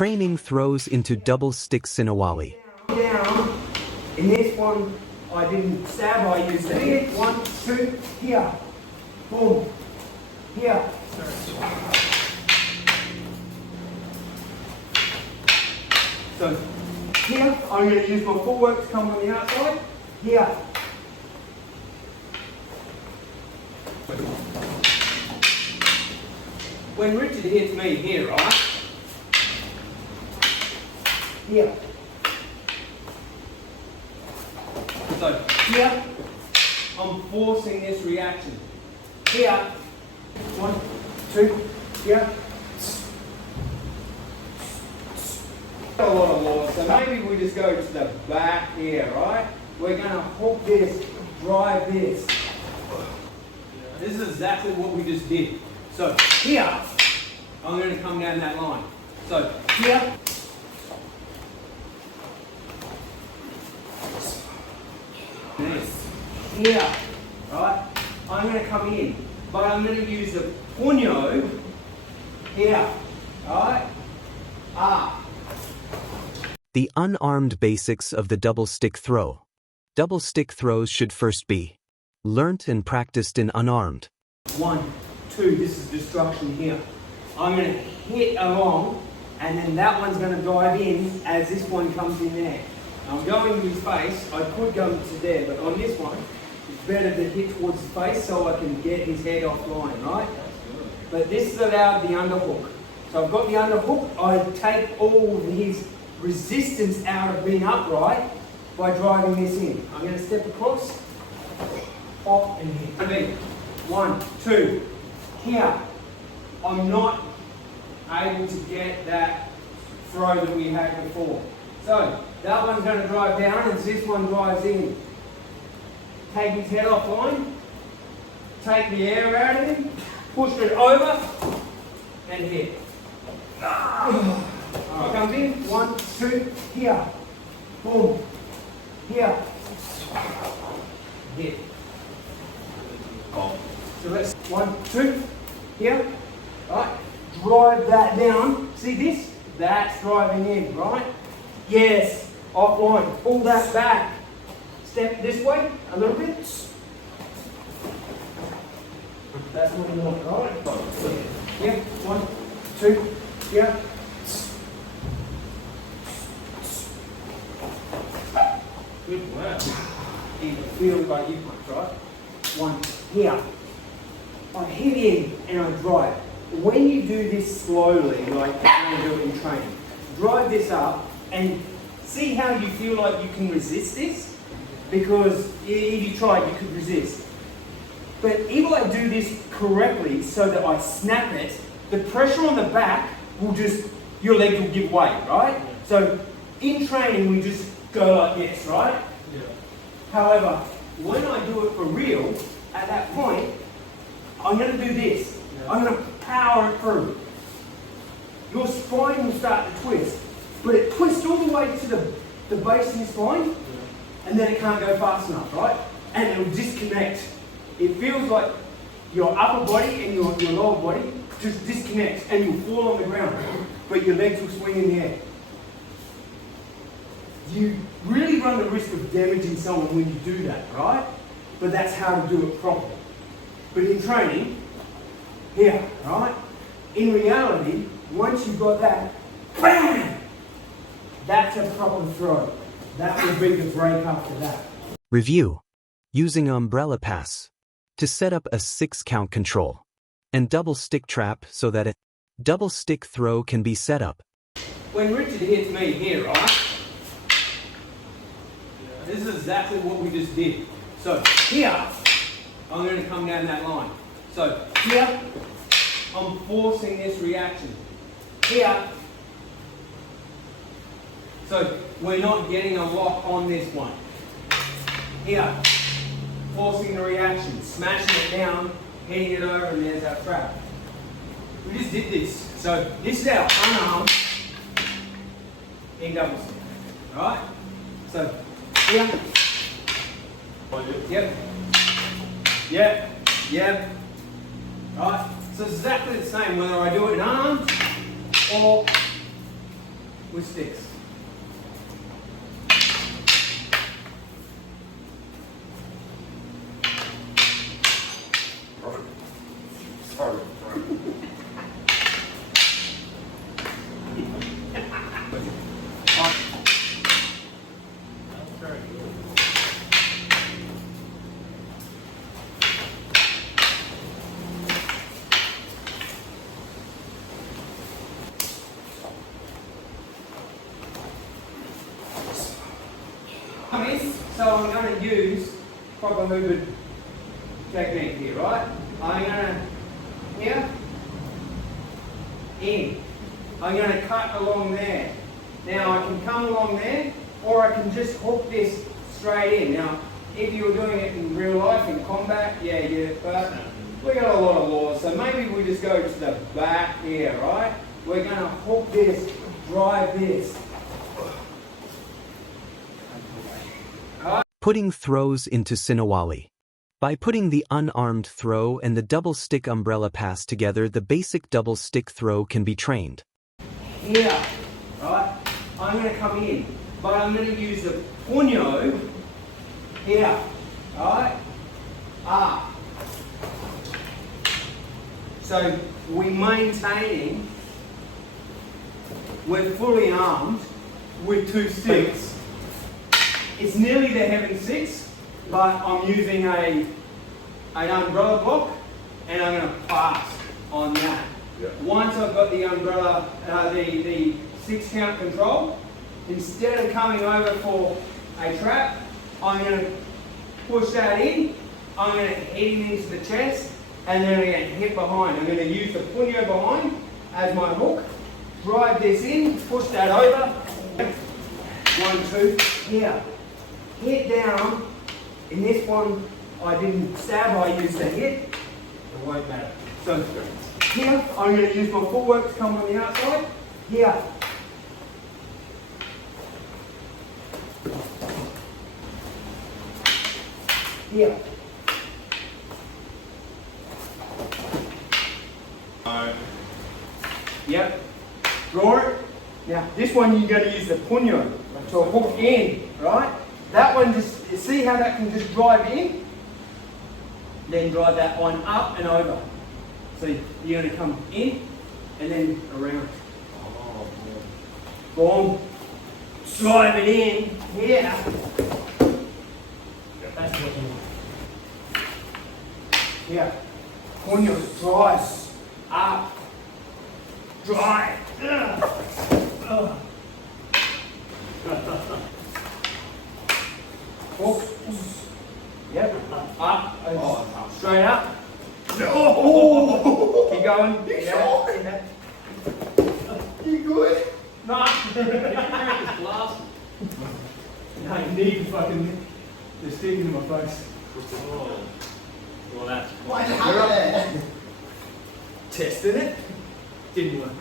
Training throws into double stick sinawali. Down. In this one, I didn't stab, I used the hit. 1, 2, here. Boom. Here. So, here, I'm going to use my footwork to come on the outside. Here. When Richard hits me here, right? Here. So here, I'm forcing this reaction. Here, 1, 2, here. A lot of loss. So maybe we just go to the back here, right? We're going to hook this, drive this. This is exactly what we just did. So here, I'm going to come down that line. So here. Here, right? I'm going to come in, but I'm going to use the puño here, right? The unarmed basics of the double stick throw. Double stick throws should first be learnt and practiced in unarmed. 1, 2, this is destruction here. I'm going to hit along, and then that one's going to dive in as this one comes in there. I'm going to his face. I could go to there, but on this one, it's better to hit towards his face so I can get his head offline, right? But this is allowed the underhook. So I've got the underhook. I take all of his resistance out of being upright by driving this in. I'm going to step across, off and hit. And then 1, 2, here. I'm not able to get that throw that we had before. So that one's going to drive down, and this one drives in. Take his head offline, take the air out of him, push it over, and hit. Alright, comes in, 1, 2, here. Boom. Here. Hit. So let's 1, 2, here. Right. Drive that down. See this? That's driving in, right? Yes. Offline. Pull that back. Step this way a little bit. That's what you want, right? Yep. 1, 2, here. Good work. You feel like you punch, right? 1, here. I hit in and I drive. When you do this slowly, like you do it in training, drive this up and see how you feel like you can resist this. Because if you tried, you could resist. But if I do this correctly so that I snap it, the pressure on the back will just, your legs will give way, right? So in training, we just go like this, right? Yeah. However, when I do it for real, at that point, I'm going to do this. Yeah. I'm going to power it through. Your spine will start to twist, but it twists all the way to the base of your spine, yeah. And then it can't go fast enough, right? And it will disconnect. It feels like your upper body and your lower body just disconnects, and you'll fall on the ground, but your legs will swing in the air. You really run the risk of damaging someone when you do that, right? But that's how to do it properly. But in training, here, right? In reality, once you've got that, bam! That's a proper throw. That will be the break after that. Review. Using umbrella pass to set up a 6-count control and double stick trap so that a double stick throw can be set up. When Richard hits me here, right? This is exactly what we just did. So here, I'm going to come down that line. So here, I'm forcing this reaction. Here, so we're not getting a lock on this one. Here, forcing the reaction, smashing it down, hitting it over, and there's our trap. We just did this. So this is our unarmed in double stick. Right? So here. Yep. Yep. Yep. Right? So it's exactly the same whether I do it in arms or with sticks. Sorry. So I'm going to use proper movement technique here, right? I'm going to here, in. I'm going to cut along there. Now I can come along there, or I can just hook this straight in. Now, if you were doing it in real life, in combat, yeah, but we got a lot of laws, so maybe we just go to the back here, right? We're going to hook this, drive this. Putting throws into sinawali. By putting the unarmed throw and the double stick umbrella pass together, the basic double stick throw can be trained. Here, right? I'm going to come in, but I'm going to use the puño here, right? Up. So we're maintaining, we're fully armed with two sticks. It's nearly the heaven six, but I'm using an umbrella block, and I'm going to pass on that. Yeah. Once I've got the umbrella, the 6 count control, instead of coming over for a trap, I'm going to push that in, I'm going to hit him into the chest, and then I'm going to hit behind. I'm going to use the puño behind as my hook, drive this in, push that over, 1, 2, here. Hit down. In this one, I didn't stab, I used a hit. It won't matter. So here, I'm going to use my footwork to come on the outside. Here. Here. Yep. Draw it. Now, this one you're going to use the puño to hook in, right? That one, just see how that can just drive in? Then drive that one up and over. So you're going to come in and then around. Boom. Drive it in here. That's what you want. Here. Puño, drive. Up. Drive. Yep. Up. Straight up. Oh. Keep going. Yeah. You good? No. No, you need to fucking. They're sticking to my face. Well, that's Why'd you have it? Testing it. Didn't work.